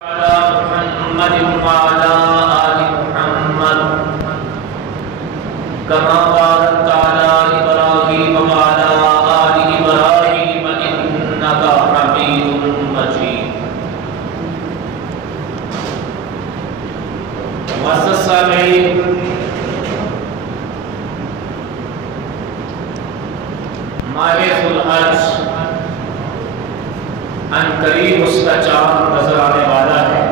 محمد وعلى آل محمد كما باركت على إبراهيم وعلى آل إبراهيم إنك حميد مجيد. معزز سامعین، ماہ ذو الحج ان قریب اس کا چاند نظر آنے والا ہے.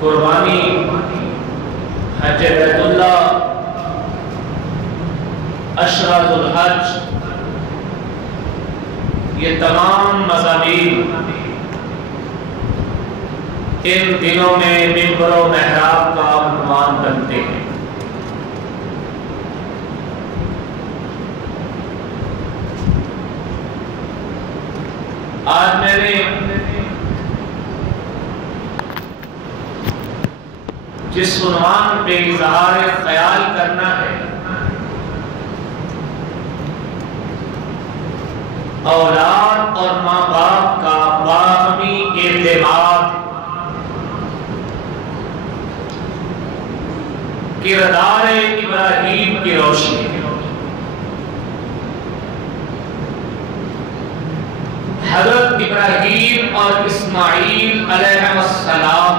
قربانی، حج بیت اللہ، عشرہ ذو الحج، یہ تمام مضامین ان دنوں میں منبر و محراب کا عنوان بنتے ہیں. آج میں نے جس عنوان پہ اظہار خیال کرنا ہے، اولاد اور ماں باپ کا باہمی اعتماد، کردار ابراہیم کی روشنی. حضرت ابراہیم اور اسماعیل علیہ السلام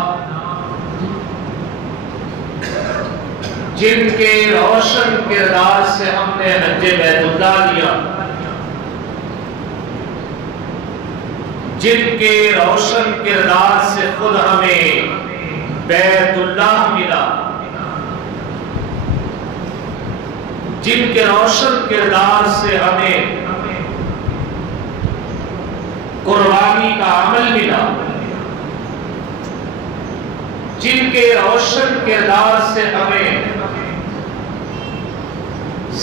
جن کے روشن کردار سے ہم نے حج بیت اللہ لیا، جن کے روشن کردار سے خود ہمیں بیت اللہ ملا، جن کے روشن کردار سے ہمیں قربانی کا عمل ملا، جن کے روشن کردار سے ہمیں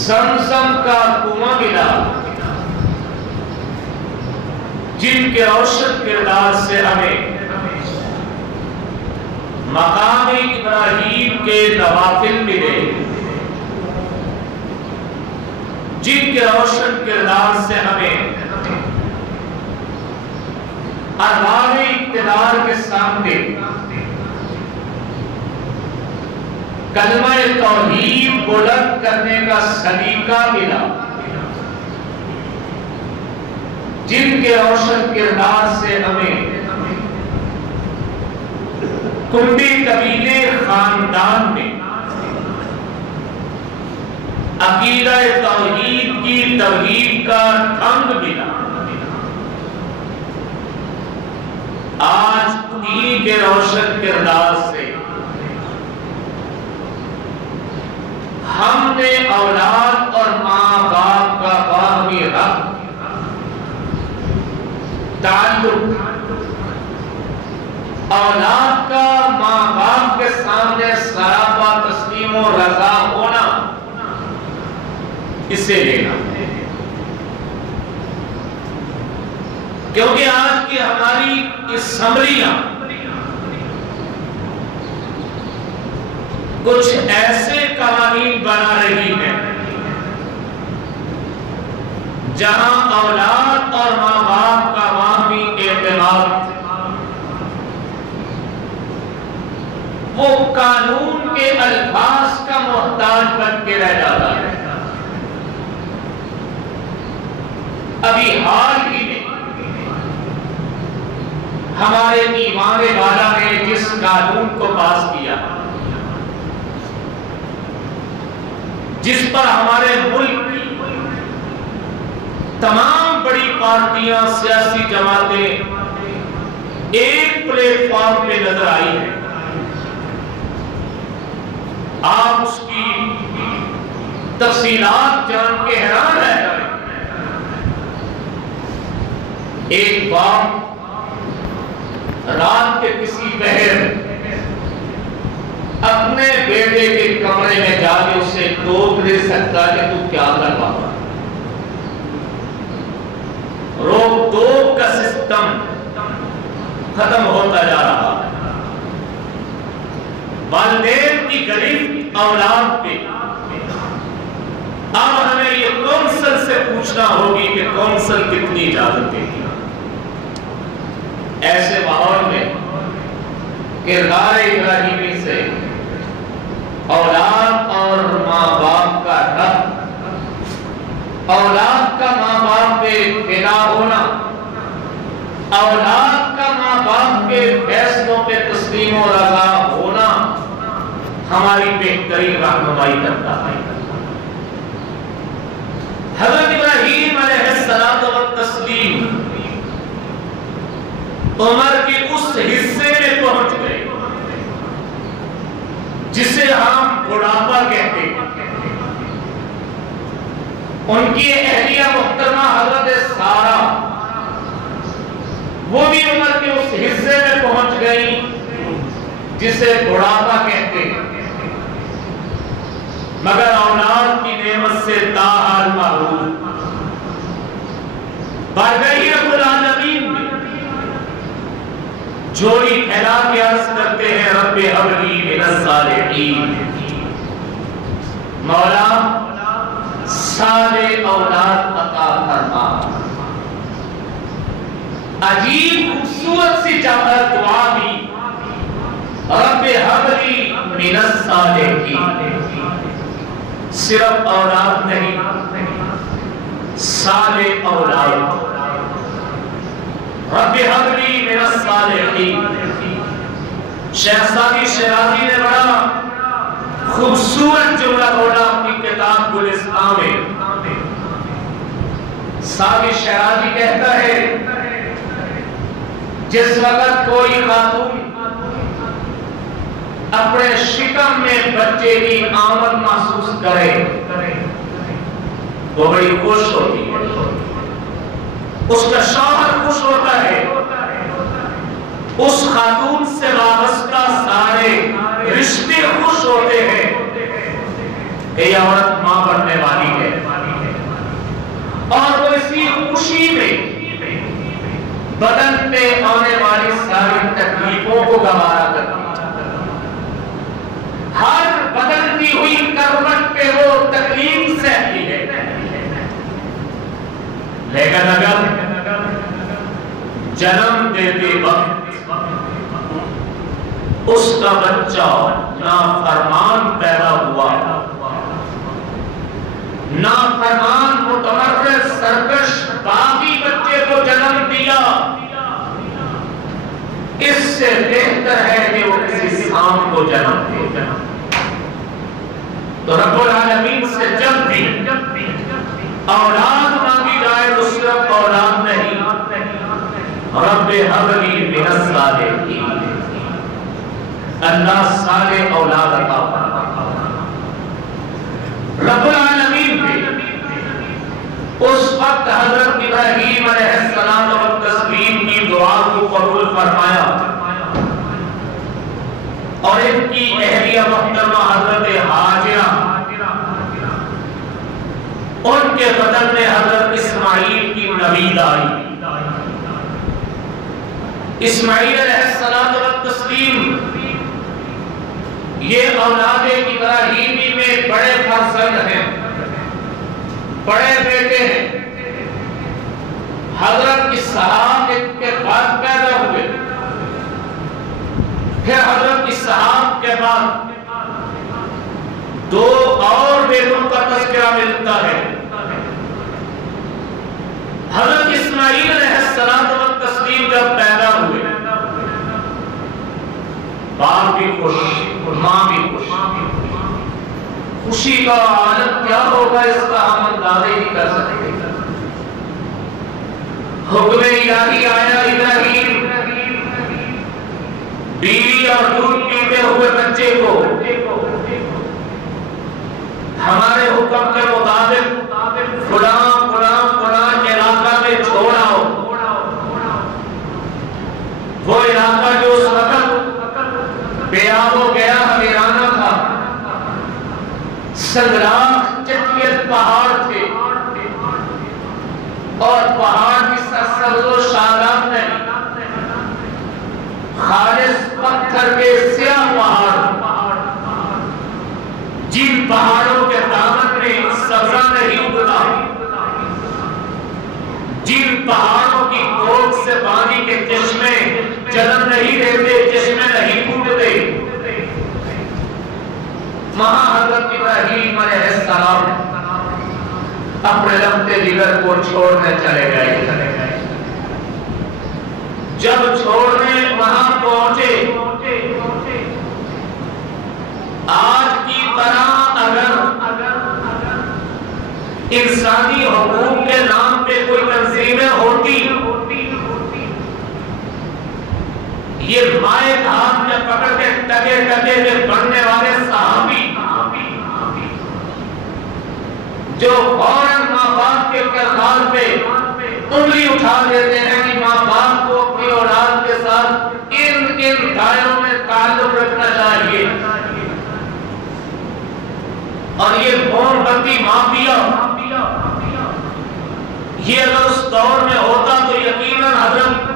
زمزم کا کنواں ملا، جن کے روشن کردار سے ہمیں مقام ابراہیم کے نوافل ملے، جن کے روشن کردار سے ہمیں ارباب اقتدار کے سامنے کلمہ توحید بلند کرنے کا سلیقہ ملا، جن کے روشن کردار سے ہمیں کنبی قبیلے خاندان میں عقیدہ توحید کی توحید کا ڈھنگ ملا. آج انہی کے روشن کردار سے ہم نے اولاد اور ماں باپ کا باہمی حق، تعلق، اولاد کا ماں باپ کے سامنے سراپا تسلیم و رضا ہونا، اسے لینا. کیونکہ آج کی ہماری اسمبلیاں کچھ ایسے قوانین بنا رہی ہیں جہاں اولاد اور ماں باپ کا باہمی اعتماد وہ قانون کے الفاظ کا محتاج بن کے رہ جاتا ہے. ابھی حال ہی میں ہمارے ایمان والا نے جس قانون کو پاس کیا، جس پر ہمارے ملک کی تمام بڑی پارٹیاں، سیاسی جماعتیں ایک پلیٹ فارم پہ نظر آئی ہیں، آپ اس کی تفصیلات جان کے حیران رہ جائیں. ایک باپ رات کے کسی پہر اپنے بیٹے کے کمرے میں جا کے اسے ٹوک دے سکتا کہ تو کیا کر پاتا. روک ٹوک کا سسٹم ختم ہوتا جا رہا ہے. والدین کی غریب اولاد پہ اب ہمیں یہ کونسل سے پوچھنا ہوگی کہ کونسل کتنی اجازت دے گی. ایسے ماحول میں کردار ابراہیمی سے اولاد اور ماں باپ کا رب، اولاد کا ماں باپ پہ فنا ہونا، اولاد کا ماں باپ کے فیصلوں پہ تسلیم و رضا ہونا ہماری بہترین رہنمائی کرتا ہے۔ حضرت ابراہیم علیہ السلام و تسلیم عمر کے اس حصے میں پہنچ گئے جسے ہم بڑھاپا کہتے ہیں۔ ان کی اہلیہ محترمہ حضرت سارہ وہ بھی عمر کے اس حصے میں پہنچ گئی جسے بڑھاپا کہتے ہیں، مگر اولاد کی نعمت سے تاحال محروم۔ بارگاہ رب العالمین میں جوڑی پھیلا کے عرض کرتے ہیں رب ہب لی من الصالحین، مولا صالح اولاد عطا فرما۔ عجیب خوبصورت سی دعا بھی، رب ہب لی من الصالحین، صرف اولاد نہیں، صالح اولاد۔ رب ہب لی من الصالحین۔ شیخ سعدی شیرازی نے بڑا خوبصورت جملہ بولا اپنی کتاب گلستان میں۔ سعدی شیرازی کہتا ہے جس وقت کوئی خاتون اپنے شکم میں بچے کی آمد محسوس کرے وہ بڑی خوش ہوتی ہے، اس کا شوہر خوش ہوتا ہے، اس خاتون سے وابستہ سارے رشتے خوش ہوتے ہیں کہ یہ عورت ماں بننے والی ہے، اور وہ اسی خوشی میں بدن پہ آنے والی ساری تکلیفوں کو گوارا کرتی ہے۔ ہر بدلتی ہوئی کروٹ پہ وہ تکلیف سہتی ہے، لیکن اگر جنم دیتے وقت اس کا بچہ نافرمان پیدا ہوا، نافرمان متمرد سرکش باغی بچے کو جنم دیا، اس سے بہتر ہے کہ وہ کسی سام کو جنم دے۔ تو رب العالمین سے جب بھی اولاد مانگی جائے تو صرف اولاد نہیں، رب ہب لی من الصالحین، اللہ صالح اولاد عطا فرما۔ رب العالمین نے اس وقت حضرت ابراہیم علیہ السلام و تسلیم کی دعا کو قبول فرمایا، اور ان کی اہلیہ محترمہ حضرت حاجرہ، ان کے بدن میں حضرت اسماعیل کی نوید آئی۔ اسماعیل علیہ السلام و تسلیم یہ اولاد ابراہیمی میں بڑے فرزند ہیں، بڑے بیٹے ہیں۔ حضرت اسحاق کے بعد پیدا ہوئے، پھر حضرت اسحاق کے بعد دو اور بیٹوں کا تذکرہ ملتا ہے۔ حضرت اسماعیل علیہ السلام و تسلیم جب پیدا ہوئے، باپ بھی خوش، ماں بھی خوش۔ خوشی کا عالم کیا ہوگا اس کا ہم اندازہ نہیں کر سکتے۔ حکم الہی آیا، ابراہیم بیوی اور دودھ پیتے ہوئے بچے کو ہمارے حکم کے مطابق فلاں فلاں فلاں علاقہ میں چھوڑ آؤ۔ وہ علاقہ جو اس وقت بے آب و گیا ویرانہ تھا، سنگراخ چٹیل پہاڑ تھے، اور پہاڑ کی سرسبز و شاداب نہیں، خالص پتھر کے سیاہ پہاڑ، جن پہاڑوں کے دامن میں سبزہ نہیں اگتا، جن پہاڑوں کی کوکھ سے پانی کے چشمے وہاں حضرت ابراہیم علیہ السلام اپنے لمتے جگر کو چھوڑنے چلے گئے. جب چھوڑنے وہاں پہنچے، آج کی طرح اگر انسانی حقوق کے نام پہ کوئی تنظیمیں ہوتی، یہ مائے ہاتھ میں پکڑ کے ٹکے ٹکے کے بڑھنے والے صحابی جو فوراً ماں باپ کے کردار پہ انگلی اٹھا دیتے ہیں کہ ماں باپ کو اپنی اولاد کے ساتھ ان دائروں میں تعلق رکھنا چاہیے، اور یہ موم بتی مافیا یہ اگر اس دور میں ہوتا تو یقیناً حضرت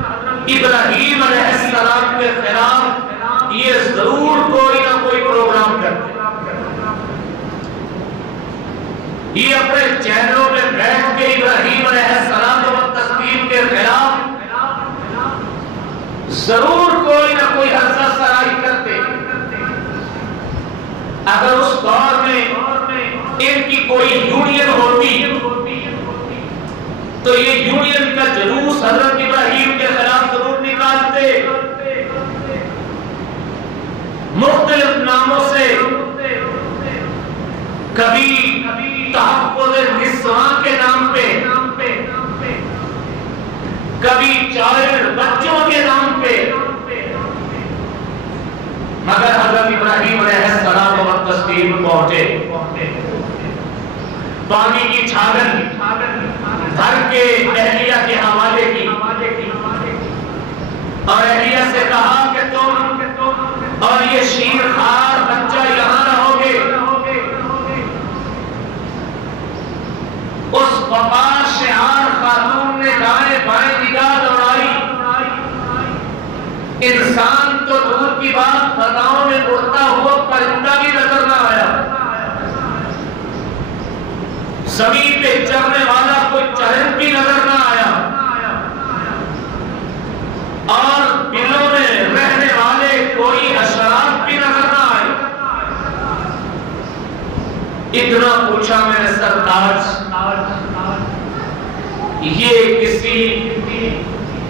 ابراہیم علیہ السلام کے خلاف یہ ضرور کوئی نہ کوئی پروگرام کرتے. یہ اپنے چینلوں میں بیٹھ کے ابراہیم علیہ السلام و تسلیم کے خلاف ضرور کوئی نہ کوئی حرکت سرائی کرتے. اگر اس دور میں ان کی کوئی یونین ہوتی تو یہ یونین کا جلوس حضرت ابراہیم کے خلاف ضرور نکالتے. مختلف ناموں سے، کبھی تحفظ نسواں کے نام پہ، کبھی چائلڈ بچوں کے نام پہ، مگر حضرت ابراہیم علیہ السلام و تسلیم پہنچے. پانی کی چھاگن بھر کے اہلیہ کے حوالے کی اور اہلیہ سے کہا کہ تم اور یہ شیر خوار بچہ یہاں رہو گے. اس وفا شعار خاتون نے دائیں بائیں نگاہ دوڑائی. انسان تو دور کی بات فضاؤں میں اڑتا ہوا پرندہ بھی نظر نہ آیا، زمین پہ چرنے والا کوئی چرند بھی نظر نہ آیا، اور بلوں میں رہنے والے کوئی حشرات بھی نظر نہ آئے. اتنا پوچھا میں نے سرتاج، یہ کسی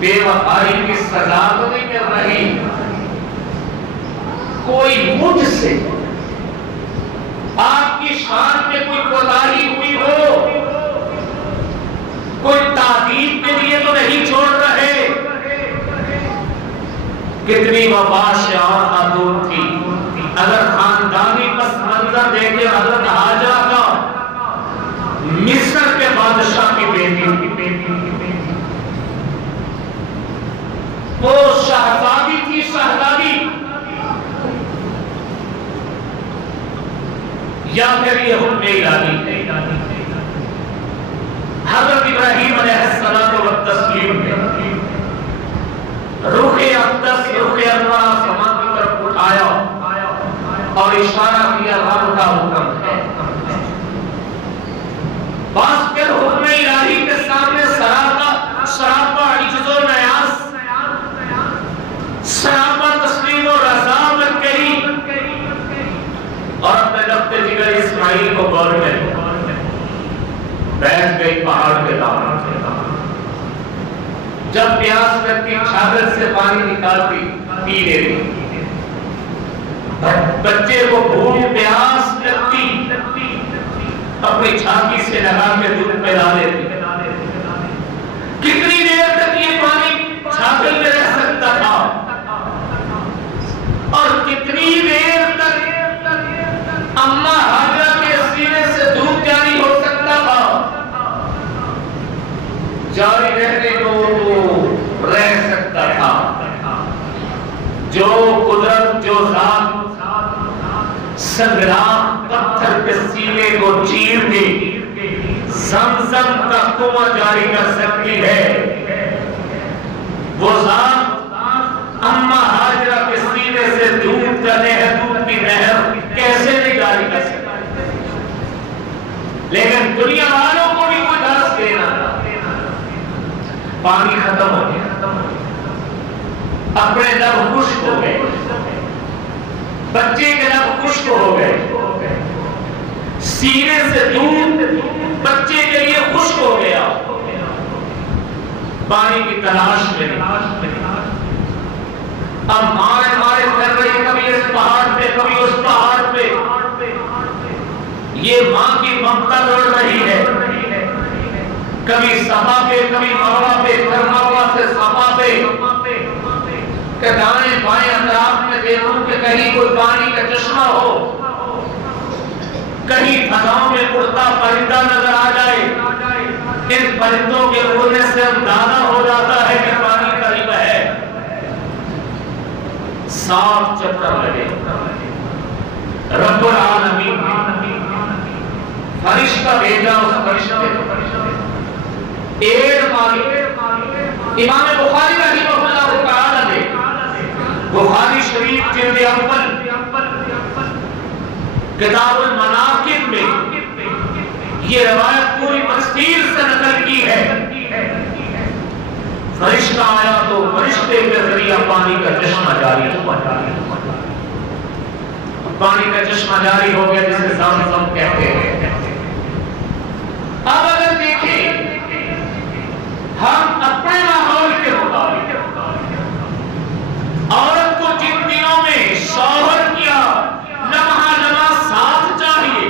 بے وفائی کی سزا تو نہیں مل رہی؟ کوئی مجھ سے آپ کی شان میں کوئی کوتاہی ہوئی ہو، کوئی تعدیب کے لیے تو نہیں چھوڑ رہے. کتنی وفا شعار خاتون تھی. اگر خاندانی پس منظر دیکھے حضرت حاجرہ کا، مصر کے بادشاہ کی بیٹی، وہ شہزادی تھی، شہزادی، یا پھر یہ حکم الہی. حضرت ابراہیم علیہ السلام و تسلیم نے رخ اقدس، رخ انور آسمان کی طرف اٹھایا اور اشارہ کیا رب کا حکم ہے. بس پھر حکم الہی کے سامنے سراپا عجز و نیاز، سراپا تسلیم و رضا بن گئی، اور اپنے لبتے جگر اسماعیل کو گور میں بیٹھ گئی پہاڑ کے دامن سے. جب پیاس لگتی چھاگل سے پانی نکالتی پی لیتی، بچے کو بھوک پیاس لگتی اپنی چھاتی سے لگا کے دودھ پلا لیتی. کتنی دیر تک یہ پانی چھاگل میں رہ سکتا تھا، اور کتنی دیر تک اماں حاجرہ کے سینے سے دودھ جاری ہو سکتا تھا. جاری رہنے کو تو رہ سکتا تھا. جو قدرت، جو ذات سنگرام پتھر کے سینے کو چیر کے زمزم کا کنواں جاری کر سکتی ہے، وہ ذات اماں حاجرہ کے سینے سے دودھ کا نہر، دودھ کی نہر کیسے نہیں جاری کر سکتی؟ لیکن دنیا والوں کو بھی کوئی درس دینا. پانی ختم ہو گیا، اپنے لب خشک ہو گئے، بچے کے لب خشک ہو گئے، سینے سے دودھ بچے کے لیے خشک ہو گیا، پانی کی تلاش میں اب مارے مارے کر رہی، کبھی اس پہاڑ پہ کبھی اس پہاڑ پہ، یہ ماں کی ممتا دوڑ رہی ہے، کبھی صفا پہ کبھی مروہ پہ، مروہ سے صفا پہ، کہ دائیں بائیں اطراف میں دیکھوں کہ کہیں کوئی پانی کا چشمہ ہو، کہیں فضاؤں میں اڑتا پرندہ نظر آ جائے، ان پرندوں کے اڑنے سے اندازہ ہو جاتا ہے کہ پانی قریب ہے، صاف چکر لگے، رب العالمین فرشتہ بھیجا، اس فرشتے ایڑ ماری، امام بخاری رحمہ اللہ تعالی نے بخاری شریف جلد اول کتاب المناقب میں یہ روایت پوری تفصیل سے نقل کی ہے، فرشتہ آیا تو فرشتے کے ذریعہ پانی کا چشمہ جاری ہوا، پانی کا چشمہ جاری ہو گیا جسے زمزم کہتے ہیں۔ اب اگر دیکھیں ہم اپنے ماحول کے مطابق عورت کو جن دنوں میں شوہر کیا لمحہ لمحہ ساتھ چاہیے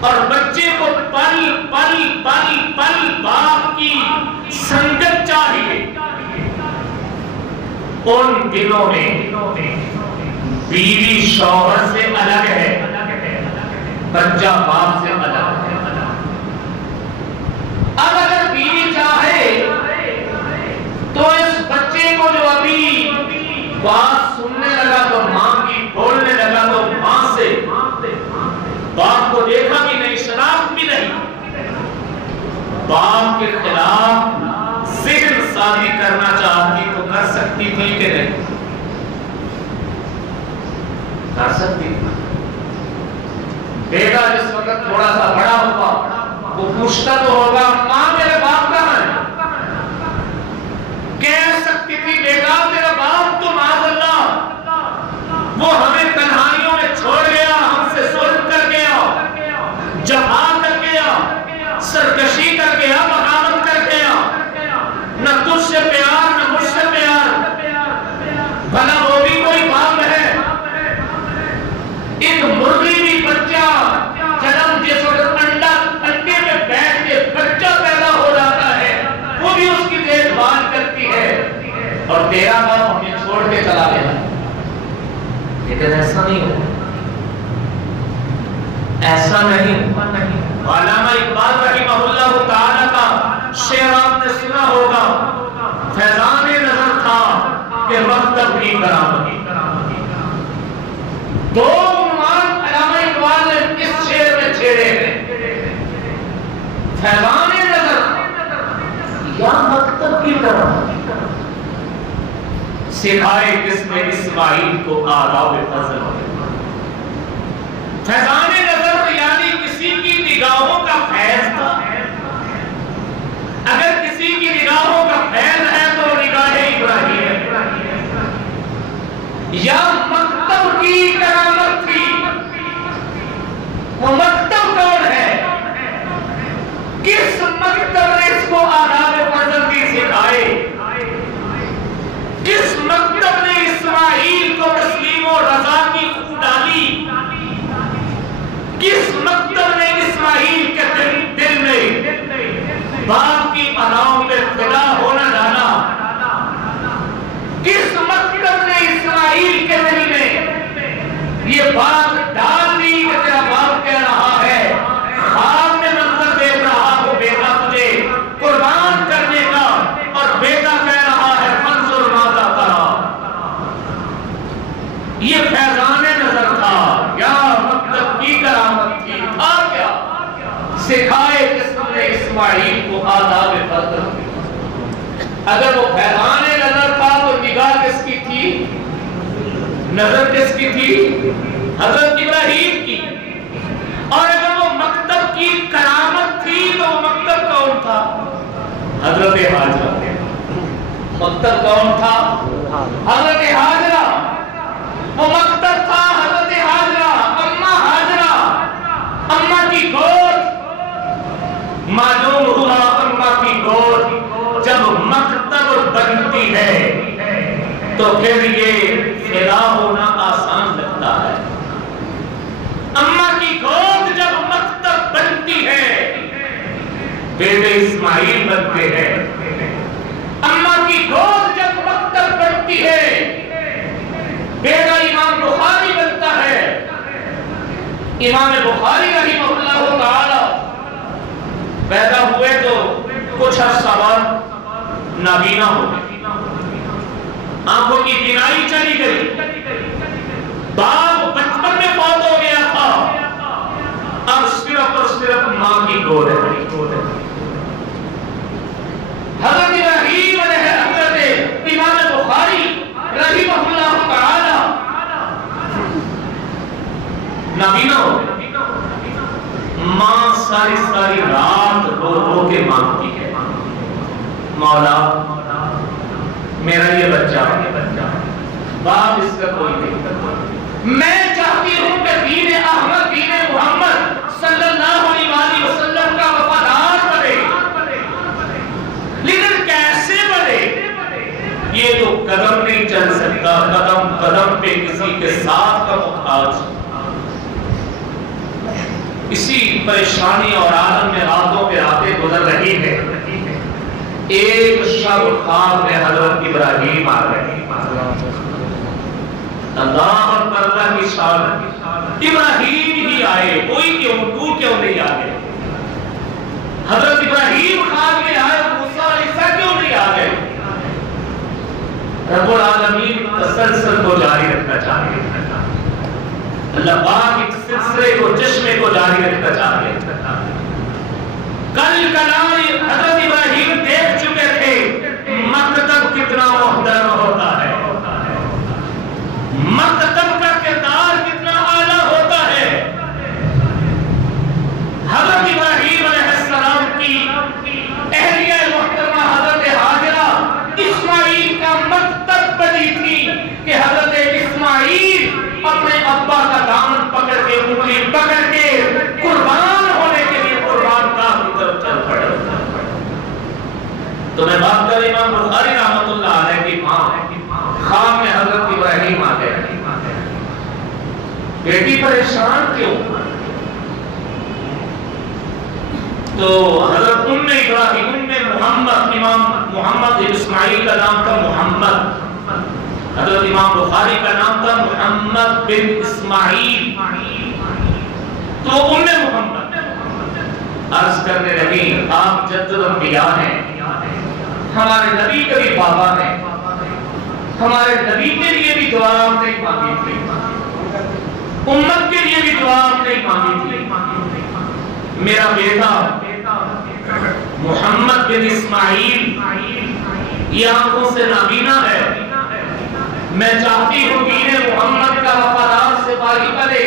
اور بچے کو پل پل پل پل باپ کی سنگت چاہیے، ان دنوں میں بیوی شوہر سے الگ ہے، بچہ باپ سے الگ ہے۔ اب اگر بیوی چاہے تو اس بچے کو جو ابھی بات سننے لگا تو ماں کی، بولنے لگا تو ماں سے، باپ کو دیکھا بھی نہیں، شناخت بھی نہیں، باپ کے خلاف ذہن سازی کرنا چاہتی تو کر سکتی تھی کہ نہیں؟ کر سکتی تھی۔ بیٹا جس وقت تھوڑا سا بڑا ہوا وہ پوچھتا تو ہوگا ماں میرے باپ کہاں ہے؟ کہہ سکتی تھی بیٹا میرا باپ تو معاذ اللہ وہ ہمیں تنہائیوں میں چھوڑ گیا، ہم سے ظلم کر گیا، جفا کر گیا، سرکشی کر گیا، بغاوت کر گیا، نہ تجھ سے پیار نہ مجھ سے پیار، بھلا وہ بھی کوئی باپ ہے؟ ایک مرغی بھی بچہ جنم جس وقت انڈے میں بیٹھ کے بچہ پیدا ہو جاتا ہے وہ بھی اس کی دیکھ بھال کرتی ہے، اور تیرا باپ ہمیں چھوڑ کے چلا گیا، لیکن ایسا نہیں ہو، ایسا نہیں۔ علامہ اقبال رحمہ اللہ تعالی کا شعر آپ نے سنا ہوگا، فیضان نظر تھا کہ مکتب کی کرامت، دو عنوان علامہ اقبال نے اس شعر میں چھیڑے ہیں، فیضان نظر یا مکتب کی کرامت۔ سکھائے کس نے اسماعیل کو آداب فضل، فیضان نظر یعنی کسی کی نگاہوں کا فیض تھا، اگر کسی کی نگاہوں کا فیض ہے تو نگاہ ابراہیم ہے، یا مکتب کی کرامت تھی، وہ مکتب کون ہے؟ کس مکتب نے اس کو آداب فضل کی سکھائے؟ کس مکتب نے اسماعیل کو تسلیم و رضا کی خو ڈالی؟ کس مکتب نے اسماعیل کے دل میں باپ کی اداؤں پہ فدا ہونا ڈالا؟ کس مکتب نے اسماعیل کے دل میں یہ بات ڈال دی کہ تیرا باپ کہہ رہا ہے، خواب میں منظر دیکھ رہا ہو بیٹا تجھے قربان کرنے کا، اور بیٹا کہہ رہا ہے منظر ماتا کرا؟ یہ فیضان نظر تھا یا مکتب کی کرامت تھی؟ تھا کیا؟ سکھائے کس نے اسماعیل کو آداب فضل۔ اگر وہ فیضان نظر تھا تو نگاہ کس کی تھی؟ نظر کس کی تھی؟ حضرت ابراہیم کی۔ اور اگر وہ مکتب کی کرامت تھی تو وہ مکتب کون تھا؟ حضرت حاجرہ۔ مکتب کون تھا؟ حضرت حاجرہ۔ وہ مکتب تھا حضرت حاجرہ، اماں حاجرہ گود معلوم ہوا اماں کی گود جب مکتب بنتی ہے تو پھر یہ فدا ہونا آسان لگتا ہے. اماں کی گود جب مکتب بنتی ہے بیٹے اسماعیل بنتے ہیں. اماں کی گود جب مکتب بنتی ہے بیٹا امام بخاری بنتا ہے. امام بخاری رحمہ اللہ تعالی پیدا ہوئے تو کچھ عرصہ بعد نابینا ہو گئے. آنکھوں کی بینائی چلی گئی. باپ بچپن میں فوت ہو گیا تھا. اب صرف اور صرف ماں کی گود ہے. حضرت ابراہیم علیہ حضرت امام بخاری رحمہ اللہ تعالی نابینا ہو گئے. ماں ساری ساری رات رو رو کے مانگتی ہے مولا میرا یہ بچہ باپ اس کا کوئی نہیں. میں چاہتی ہوں کہ دین احمد دین محمد صلی اللہ علیہ وسلم کا وفادار بنے لیکن کیسے بنے؟ یہ تو قدم نہیں چل سکتا. قدم قدم پہ کسی کے ساتھ کا محتاج. اسی پریشانی اور عالم میں راتوں پہ راتیں گزر رہی ہے. ایک شب خواب میں حضرت ابراہیم آ رہے. اللہ اور پردہ کی شان. ابراہیم ہی آئے. کوئی کیوں تو کیوں نہیں آگئے؟ حضرت ابراہیم خواب میں آئے. موسیٰ علیہ السلام کیوں نہیں آگئے؟ رب العالمین تسلسل کو جاری رکھنا چاہتے ہیں. اللہ پاک ایک سلسلے کو جشن کو جاری رکھنا چاہتے ہیں. کل کلام حضرت ابراہیم دیکھ چکے تھے مکتب کتنا محترم ہوتا ہے. مکتب کا کردار کتنا اعلیٰ ہوتا ہے. حضرت ابراہیم علیہ السلام کی اہلیہ محترمہ حضرت حاجرہ اسماعیل کا مکتب بنی تھی کہ حضرت اسماعیل اپنے ابا کا دامن پکڑ کے انگلی پکڑ کے قربان ہونے کے لیے قربان گاہ کی طرف چل پڑے. تو میں بات کر امام بخاری رحمۃ اللہ علیہ کی ماں خواب میں حضرت ابراہیم آ گئے. بیٹی پریشان کیوں؟ تو حضرت ام ابراہیم ام محمد امام محمد اسماعیل کا نام تھا محمد. حضرت امام بخاری کا نام تھا محمد بن اسماعیل. تو ام محمد عرض کرنے لگی آپ جد الانبیاء ہیں. ہمارے نبی کے بھی بابا ہیں. ہمارے نبی کے لیے بھی دعا آپ نہیں مانگی تھی. امت کے لیے بھی دعا آپ نہیں مانگی تھی. میرا بیٹا محمد بن اسماعیل یہ آنکھوں سے نابینا ہے. میں چاہتی ہوں دین محمد کا وفادار سپاہی بنے.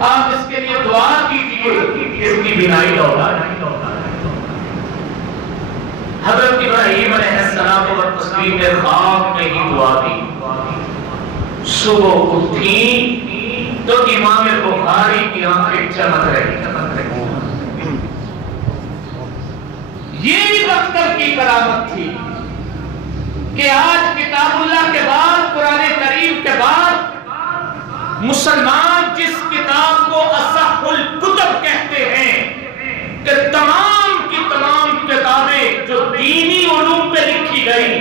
آپ اس کے لیے دعا کیجئے اس کی بینائی لوٹائے. حضرت ابراہیم علیہ السلام و تسلیم نے خواب میں ہی دعا دی. صبح اٹھی تو امام بخاری کی آنکھیں چمک رہی. یہ بھی مکتب کی کرامت تھی کہ آج کتاب اللہ کے بعد قرآن کریم کے بعد مسلمان جس کتاب کو اصح الکتب کہتے ہیں کہ تمام کی تمام کتابیں جو دینی علوم پہ لکھی گئی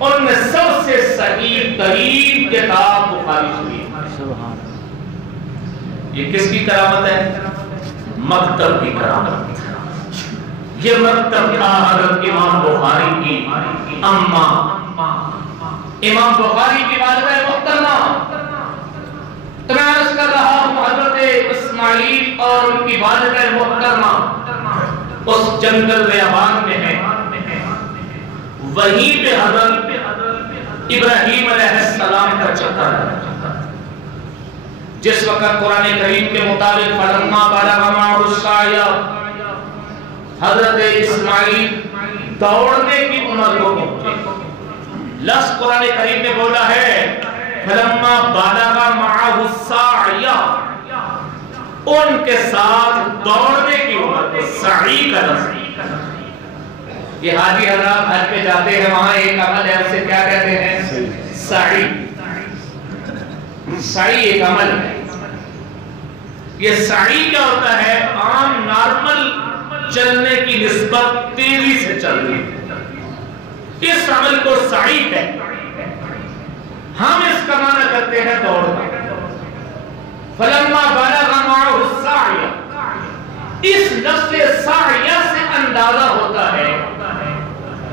ان میں سب سے صحیح ترین کتاب بخاری شریف. یہ کس کی کرامت ہے؟ مکتب کی کرامت. یہ مکتب تھا حضرت امام بخاری کی اماں امام بخاری کی والدہ محترمہ. تو میں عرض کر رہا ہوں حضرت اسماعیل اور ان کی والدہ محترمہ اس جنگل بیابان میں ہیں. وہیں پہ حضرت ابراہیم علیہ السلام کا چکر ہے. جس وقت قرآن کریم کے مطابق فلما بلغ معه السعی حضرت اسماعیل دوڑنے کی عمر کو پہنچے. لفظ قرآن کریم میں بولا ہے فلما بلغ معه السعی. ان کے ساتھ دوڑنے کی عمر کو سعی کا لفظ. یہ حاجی حضرات حج پہ جاتے ہیں، وہاں ایک عمل ہے، اسے کیا کہتے ہیں؟ سعی. سعی ایک عمل ہے. یہ سعی کیا ہوتا ہے؟ عام نارمل چلنے کی نسبت تیزی سے چلنا. اس عمل کو سعی کہتے ہیں. ہم اس کا معنی کرتے ہیں دوڑنا. فلما بلغ معه السعي، اس لفظ سعیہ سے اندازہ ہوتا ہے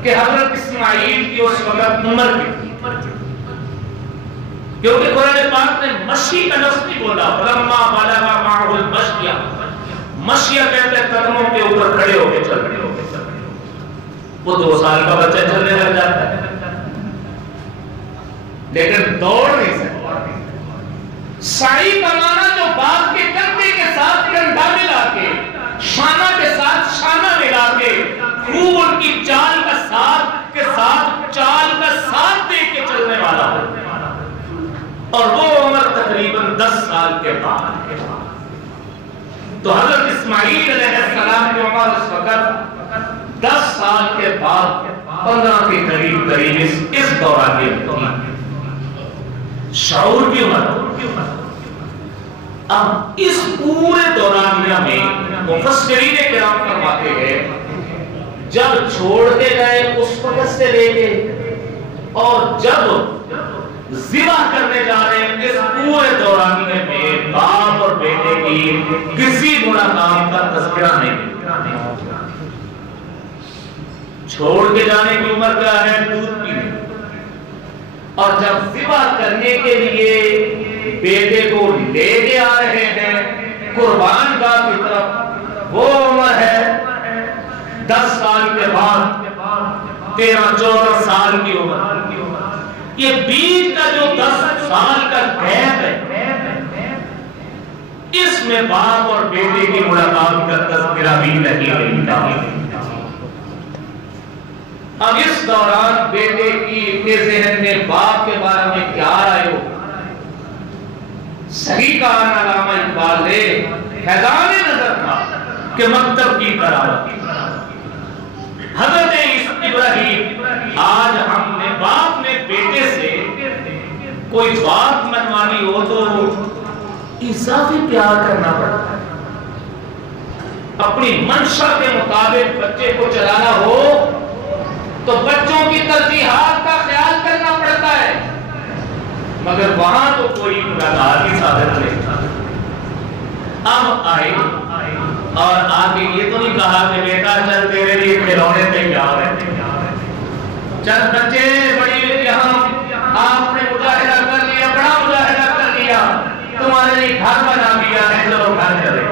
کہ حضرت اسماعیل کی اس وقت عمر کتنی، کیونکہ قرآن پاک نے مشی کا لفظ نہیں بولا. فلما بلغ معه المشي، مشی کہتے ہیں قدموں کے اوپر کھڑے ہو کے چلنے. وہ 2 سال کا بچہ چلنے لگ جاتا ہے لیکن دوڑ نہیں سکتا. سعی کا معنی جو باپ کے کندھے کے ساتھ کندھا ملا کے، شانہ کے ساتھ شانہ ملا کے، خوب ان کی چال کا ساتھ کے ساتھ چال کا ساتھ دے کے چلنے والا ہو. اور وہ عمر تقریباً 10 سال کے بعد. تو حضرت اسماعیل علیہ السلام کی عمر اس وقت 10 سال کے بعد 15 کے قریب اس دوران کی شعور کی عمر. اب اس پورے دورانیہ میں مفسرین کرام فرماتے ہیں جب چھوڑ کے گئے اس وقت سے لے کے اور جب ذبح کرنے جا رہے ہیں، اس پورے دورانیہ میں باپ اور بیٹے کی کسی ملاقات کا تذکرہ نہیں. چھوڑ کے جانے کی عمر کیا ہے؟ دودھ پینے. اور جب ذبح کرنے کے لیے بیٹے کو لے کے آ رہے ہیں قربان گاہ کی طرف، وہ عمر ہے 10 سال کے بعد 13-14 سال کی عمر. یہ بیچ کا جو 10 سال کا گیپ ہے، اس میں باپ اور بیٹے کی ملاقات کا تذکرہ بھی نہیں ہے. اب اس دوران بیٹے کی ذہن میں باپ کے بارے میں کیا آئے ہو؟ صحیح کہا علامہ اقبال نے، حیران نظر تھا کہ مکتب کی طرح. حضرت ابراہیم، آج ہم نے باپ نے بیٹے سے کوئی بات منوانی ہو تو اضافی پیار کرنا پڑتا ہے. اپنی منشا کے مطابق بچے کو چلانا ہو تو بچوں کی ترجیحات کا خیال کرنا پڑتا ہے، مگر وہاں تو کوئی ملاقات کی صادر نہیں. اب آئے اور آگے یہ تو نہیں کہا کہ بیٹا چل تیرے لیے کھلونے تیار ہیں، چل بچے بڑی یہاں آپ نے مجاہدہ کر لیا، بڑا مجاہدہ کر لیا، تمہارے لیے گھر بنا دیا ہے، چلو گھر چلے.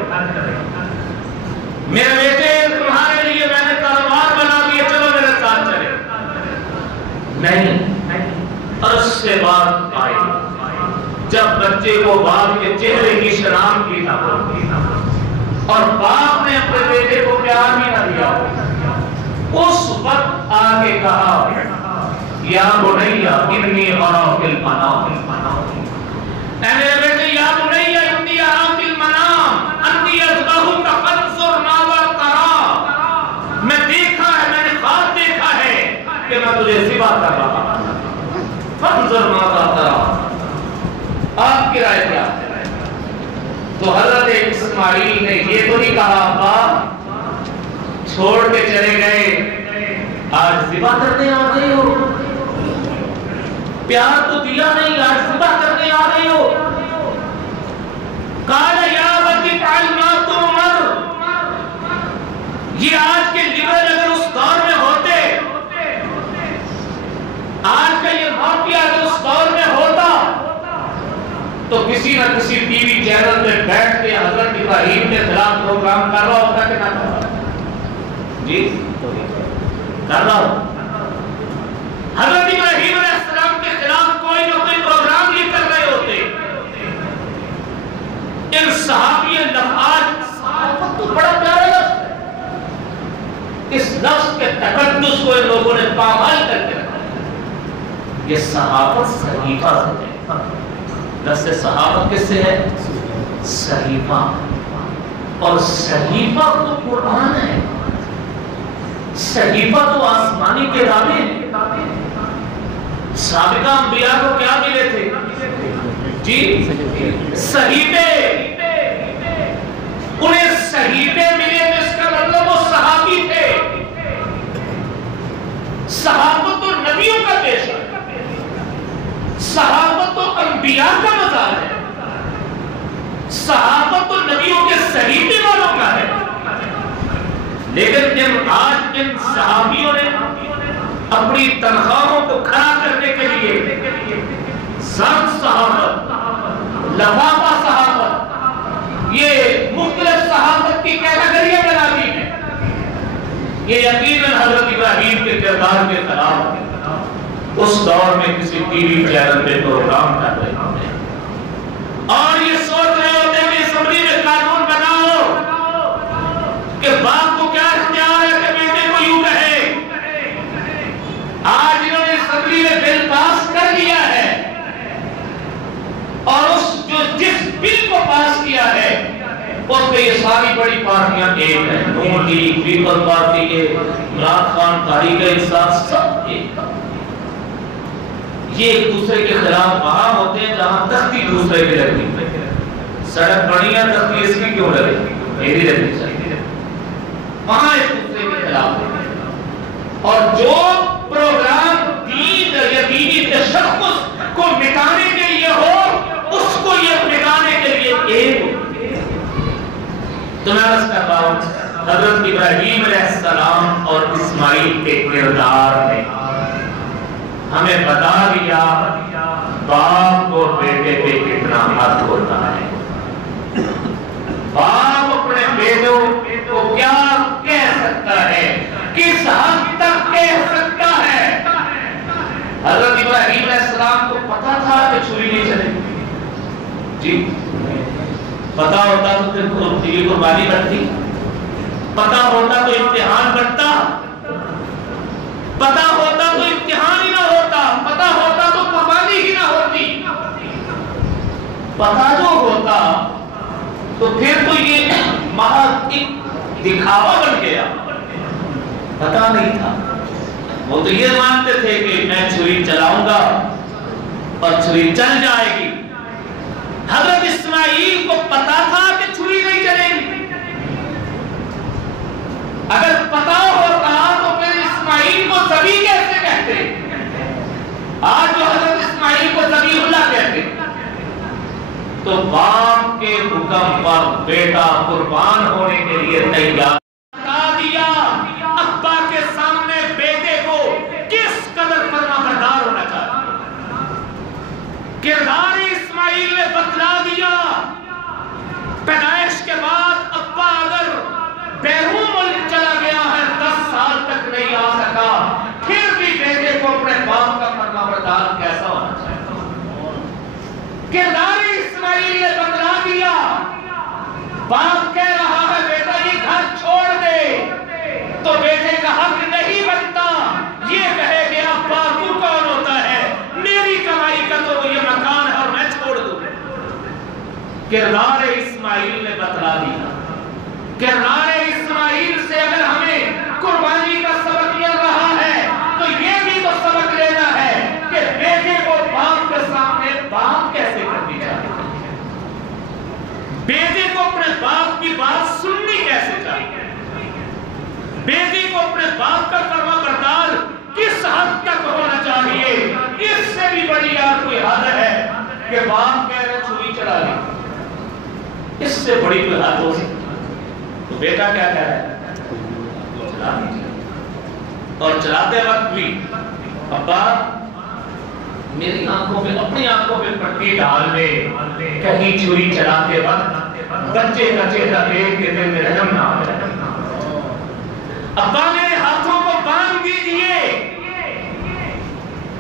میرے بیٹے تمہارے لیے میں نے کاروبار بنا دیا، چلو میرے ساتھ چلے. نہیں. اور اس سے بعد آئی جب بچے کو باپ کے چہرے کی شناخت کی نہ ہو اور باپ نے اپنے بیٹے کو پیار بھی نہ دیا، اس وقت آگے کہا یا بنیا انی ارا فی المنام، اے میرے بیٹے یا بنیا انی ارا فی المنام انی اذبحک فانظر ماذا تری، میں دیکھا ہے، میں نے خواب دیکھا ہے کہ میں تجھے ذبح کر رہا ہوں. فانظر ماذا تری، آپ کی رائے کیا ہے؟ تو حضرت اسماعیل نے یہ تو نہیں کہا ابا چھوڑ کے چلے گئے، آج ذبح کرنے آ گئے ہو، پیار تو دیا نہیں، آج ذبح کرنے آ گئے ہو. قال یا ابتی افعل ما تؤمر، یہ آج کے لیڈر اگر اس دور میں ہوتے، آج کا یہ واقعہ اگر اس دور میں ہوتا تو کسی نہ کسی ٹی وی چینل پہ بیٹھ کے حضرت ابراہیم کے خلاف پروگرام کر رہا ہوتا کہ نہ کر رہا؟ جی کر رہا ہو. حضرت ابراہیم علیہ السلام کے خلاف کوئی نہ کوئی پروگرام یہ کر رہے ہوتے. ان صحابی لفظ، صحابت تو بڑا پیارا لفظ ہے، اس لفظ کے تقدس کو ان لوگوں نے پامال کر کے رکھا. یہ صحابت صحیفہ سے ہے. لفظ صحابت کس سے ہے؟ صحیفہ. اور صحیفہ تو قرآن ہے، صحیفہ تو آسمانی کتابیں ہیں۔ سابقہ انبیاء کو کیا ملے تھے جی؟ صحیفے، انہیں صحیفے ملے تو اس کا مطلب وہ صحابی تھے۔ صحابت تو نبیوں کا پیشہ، صحابت تو انبیاء کا مزار ہے، صحابت تو نبیوں کے صحیفے والوں کا ہے۔ لیکن آج ان صحابیوں نے اپنی تنخواہوں کو کھڑا کرنے کے لیے سخت صحابت، لفافہ صحابت، یہ مختلف صحابت کی کیٹیگریاں بنا دی ہیں۔ یہ یقیناً حضرت ابراہیم کے کردار کے خلاف ہے۔ اس دور میں کسی ٹی وی چینل پہ پروگرام کر رہے ہیں اور یہ سوچ رہے ہوتے ہیں کہ اسمبلی میں قانون بناؤ کہ باپ کو کیا اختیار ہے کہ بیٹے کو یوں کہے۔ آج انہوں نے اسمبلی میں بل پاس کر دیا ہے اور جس بل کو پاس کیا ہے اس پہ یہ ساری بڑی پارٹیاں ایک ہیں، Noon league, people party, Imran Khan, Tehreek Insaf, سب ایک۔ یہ ایک دوسرے کے خلاف وہاں ہوتے ہیں جہاں تختی دوسرے کی لگتی ہے۔ سڑک بڑی ہے، تختی اس کی کیوں لگے؟ میری لگنی چاہیے۔ وہاں ایک دوسرے کے خلاف ہوتے ہیں اور جو پروگرام دین یا دینی تشخص کو مٹانے کے لیے ہو اس کو یہ مٹانے کے لیے ایک ہو۔ تو میں عرض کر رہا ہوں حضرت ابراہیم علیہ السلام اور اسماعیل کے کردار نے ہمیں بتا دیا باپ اور بیٹے پہ کتنا حق ہوتا ہے۔ باپ اپنے بیٹوں کو کیا کہہ سکتا ہے، کس حد تک کہہ سکتا ہے۔ حضرت ابراہیم علیہ السلام کو پتا تھا کہ چھری نہیں چلے جی؟ پتا ہوتا تو پھر قربانی بنتی، پتا ہوتا تو امتحان بنتا، پتا ہوتا تو امتحان ہی نہ ہوتا، پتا ہوتا تو قربانی ہی نہ ہوتی۔ پتا جو ہوتا تو پھر تو یہ محض ایک دکھاوا بن گیا، پتا نہیں تھا۔ وہ تو یہ مانتے تھے کہ میں چھری چلاؤں گا اور چھری چل جائے گی۔ حضرت اسماعیل کو پتا تھا کہ چھری نہیں چلے گی۔ اگر پتا ہوتا تو پھر اسماعیل کو ذبیح کیسے کہتے؟ آج جو حضرت اسماعیل کو ذبیح اللہ کہتے، تو باپ کے حکم پر بیٹا قربان ہونے کے لیے تیار بتا دیا۔ ابا کے سامنے بیٹے کو کس قدر فرمانبردار ہونا چاہیے۔ کردار اسماعیل نے بتلا دیا۔ پیدائش کے بعد ابا اگر بیرون ملک چلا گیا ہے، 10 سال تک نہیں آ سکا، پھر بھی بیٹے کو اپنے باپ کا فرمانبردار کیسا ہونا چاہیے۔ کردار اسماعیل نے بتلا دیا۔ باپ کہہ رہا ہے بیٹا یہ گھر چھوڑ دے، تو بیٹے کا حق نہیں بنتا یہ کہے کہ ابا تو کون ہوتا ہے، میری کمائی کا تو یہ مکان ہے اور میں چھوڑ دوں۔ کردار اسماعیل نے بتلا دیا۔ کردار اسماعیل سے اگر ہمیں قربانی کا سبق مل رہا ہے تو یہ بھی تو سبق لینا ہے کہ بیٹے کو باپ کے سامنے بات کیسے کرنی چاہیے، بیٹے کو اپنے باپ کی بات سننی کیسے چاہیے، بیٹے کو اپنے باپ کا فرمانبردار کس حد تک ہونا چاہیے۔ اس سے بھی بڑی یار کوئی حد ہے کہ باپ کہہ رہے چھری چلا لی، اس سے بڑی کوئی حد ہو سکتی تو بیٹا کیا کہہ رہا ہے چلا دیجیے۔ اور چلاتے وقت بھی ابا میری آنکھوں پہ اپنی آنکھوں پہ پٹی ڈال دے، کہیں چھری چلاتے وقت بچے کا چہرہ دیکھ کے دل میں رحم نہ آ جائے۔ ابا میرے ہاتھوں کو باندھ دیجئے،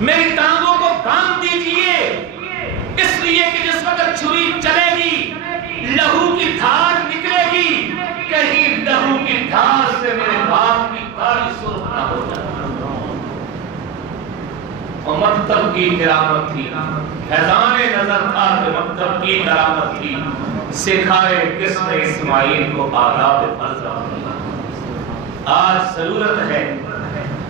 میری ٹانگوں کو باندھ دیجئے، اس لیے کہ جس وقت چھری چلے گی لہو کی دھار نکلے گی، کہیں لہو کی دھار سے میرے باپ کی کالی سرخ نہ ہو جائے۔ اور مکتب کی کرامت تھی، فیضان نظر تھا کہ مکتب کی کرامت تھی، سکھائے کس نے اسماعیل کو آداب فرزند؟ آج ضرورت ہے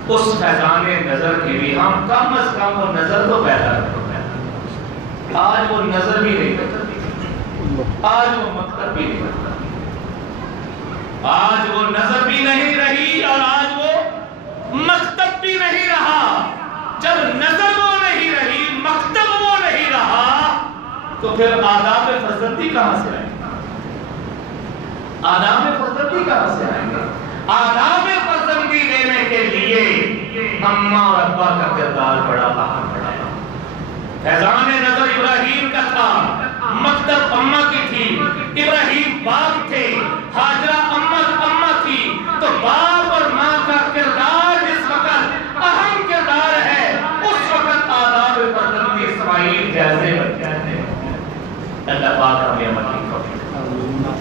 اس فیضان نظر کی بھی، ہم کم از کم وہ نظر تو پیدا کرتے، آج وہ نظر بھی نہیں کرتے، آج وہ مقصد بھی نہیں کرتا، آج وہ نظر بھی نہیں رہی اور آج وہ مکتب بھی نہیں رہا۔ جب نظر وہ نہیں رہی، مکتب وہ نہیں رہا، تو پھر آداب فرزندی کہاں سے آئیں گے؟ آداب فرزندی کہاں سے آئیں گے؟ آداب فرزندی لینے کے لیے اماں اور ابا کا کردار بڑا اہم پڑا۔ فیضان نظر ابراہیم کا تھا، مکتب اماں کی تھی، ابراہیم باپ تھے، ہاجرہ اماں تھی، تو باپ اور ماں کا کردار جس وقت اہم کردار ہے، اس وقت آداب فرزندی اسماعیل جیسے بچے ہیں۔ اللہ پاک ہمیں عمل کی توفیق۔